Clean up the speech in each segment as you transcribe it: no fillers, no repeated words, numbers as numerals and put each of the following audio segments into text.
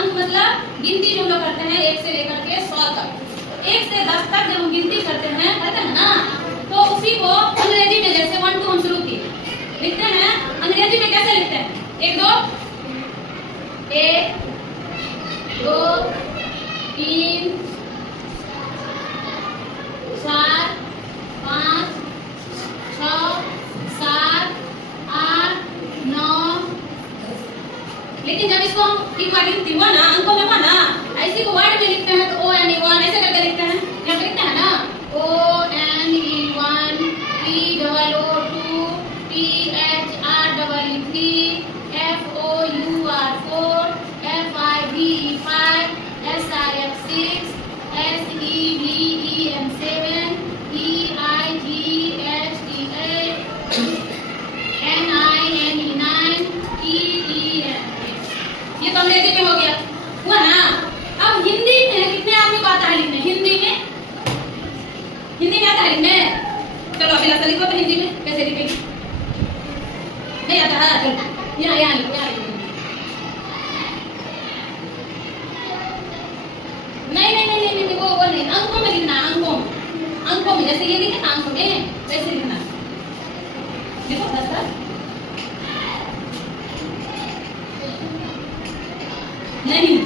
अंक मतलब गिनती जो हम लोग करते हैं 1 से लेकर के 100 तक, 1 से 10 तक जब हम गिनती करते हैं ना, तो उसी को अंग्रेजी में जैसे 1 2 हम शुरू किए लिखते हैं, अंग्रेजी में कैसे लिखते हैं? 1 2 1 2 3 4 5 6 7 8 9। लेकिन जब इसको हम गिनती हुआ ना, अंकों में हुआ ना, ऐसी को वर्ड में लिखते हैं तो ONE1 ऐसे करके लिखते हैं। यहाँ पे लिखते हैं ना ONE1 POO2 THREE3 FOUR4 FIVE5 SIF6 SEVEM7 EIGHT8 NINE9 EEN। ये तो अंग्रेजी में हो गया, हुआ ना। अब हिंदी में कितने आदमी को आता है लिखने? हिंदी में आता है लिखने? चलो अभी लाता लिखो तो हिंदी में कैसे लिखेंगे? नहीं आता है? चलो यहाँ लिखो, यहाँ लिखो। नहीं, वो नहीं, अंकों में लिखना, अंकों में जैसे ये लिखे ना, अंकों में वैसे लिखना। देखो 10 नहीं,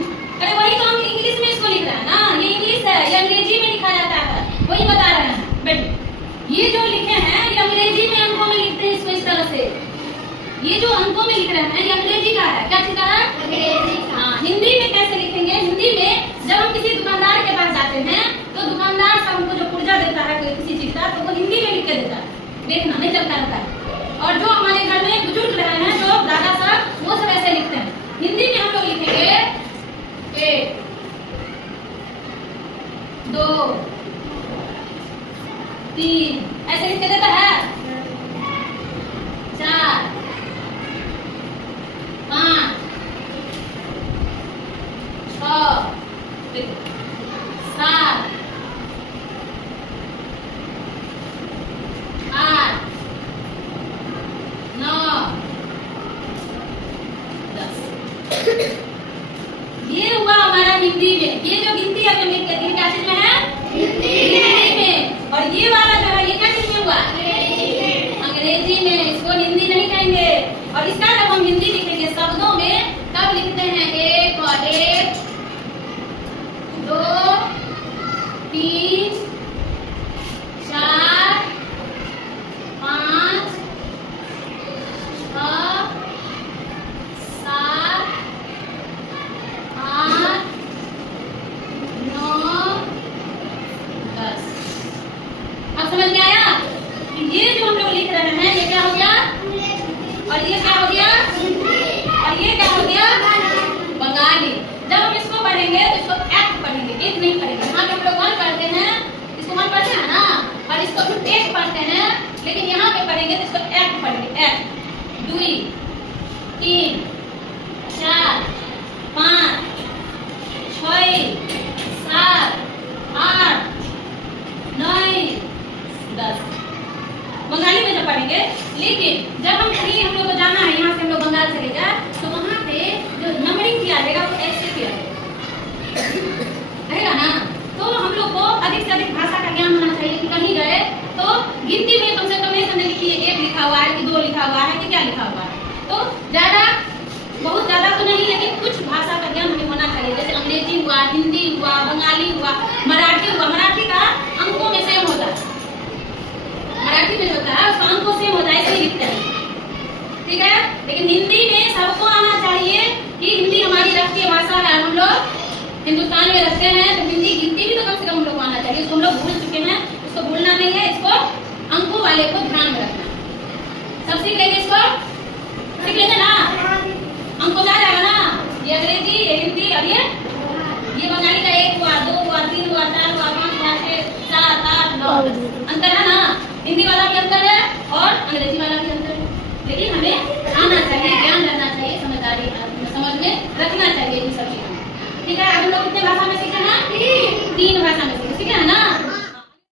अरे वही तो हम इंग्लिश में इसको लिख रहे हैं ना, ये इंग्लिश है, ये अंग्रेजी में लिखा जाता है, वही बता रहे हैं बेटे। ये जो लिखे हैं ये अंग्रेजी में अंकों में लिखते हैं इसको इस तरह से। ये जो अंकों में लिख रहे हैं ये अंग्रेजी का है, क्या चीज का है? अंग्रेजी का। हाँ, हिंदी में कैसे लिखेंगे? हिंदी में जब हम किसी दुकानदार के पास जाते हैं तो दुकानदार से हमको जो पुर्जा देता है किसी चीज का, तो वो हिंदी में लिख के देता है, देखना नहीं चलता रहता है। और जो हमारे घर में बुजुर्ग रहे हैं, जो दादा साहब, वो सब ऐसे लिखते हैं। हिंदी में हम लोग लिखेंगे 1 2 3 ऐसे लिख के देता है, 4 5 6 7 8 9 10। ये हुआ हमारा हिंदी में। ये जो गिनती है ये क्या चीज में है? हिंदी में। और ये वाला जो है ये क्या चीज में हुआ? अंग्रेजी में। इसको हिंदी नहीं कहेंगे। और इसका जब हम हिंदी लिखेंगे शब्दों में तब लिखते हैं 1 और 1 2 3 4 5 6 7 8 9 10। अब समझ में आया? ये जो हम लोग लिख रहे हैं ये क्या हो गया? और ये क्या हो गया? और ये क्या हो गया? बंगाली। जब हम इसको पढ़ेंगे तो इसको एक्ट पढ़ेंगे, एक नहीं पढ़ेंगे। यहाँ पे हम लोग 1 पढ़ते हैं, इसको 1 पढ़ते हैं ना, और इसको फिर 1 पढ़ते हैं, लेकिन यहाँ पे पढ़ेंगे तो इसको एक्ट पढ़ेंगे। एक्ट 2 3 4 5 6 7 8 9 10 बंगाली में जब पढ़ेंगे। लेकिन जब हम कहीं हम लोग को जाना है, यहाँ से हम लोग बंगाल चले जाए तो वहाँ पे जो नंबरिंग किया जाएगा वो ऐसे किया रहेगा ना। तो हम लोग को अधिक से अधिक भाषा का ज्ञान होना चाहिए कि कहीं गए तो गिनती में कम से कम ये समझ लीजिए 1 लिखा हुआ है कि 2 लिखा हुआ है कि क्या लिखा हुआ है। तो बहुत ज्यादा तो नहीं, लेकिन कुछ भाषा का ज्ञान हमें होना चाहिए। जैसे अंग्रेजी हुआ, हिंदी हुआ, बंगाली हुआ, मराठी हुआ। मराठी का अंकों में सेम होता है, मराठी में जो होता है उसका अंकों सेम होता है, ऐसे ही लिखते हैं, ठीक है। लेकिन हिंदी में सबको आना चाहिए कि हिंदी हमारी राष्ट्रीय भाषा है, हम लोग हिंदुस्तान में रहते हैं, तो हिंदी गिनती भी तो कम से कम हम लोग को आना चाहिए। इसको हम लोग भूल चुके हैं, इसको भूलना नहीं है। इसको अंकों वाले को ध्यान में रखना। सब सीख लेंगे, इसको सीख लेंगे ना, अंकों में आ जाएगा ना। ये अंग्रेजी, ये हिंदी, और ये बंगाली का 1 हुआ, 2 हुआ, 3 हुआ, 4 हुआ, 5 हुआ, 6 7 8 9 अंतर है ना। हिंदी वाला भी अंतर है और अंग्रेजी वाला भी अंतर है, लेकिन हमें आना चाहिए, ज्ञान रहना चाहिए, समझदारी समझ में रखना चाहिए इन सब चीजों। ठीक है। अब हम लोग कितने भाषा में सीखे हैं? 3 भाषा में सीखे, ठीक है ना।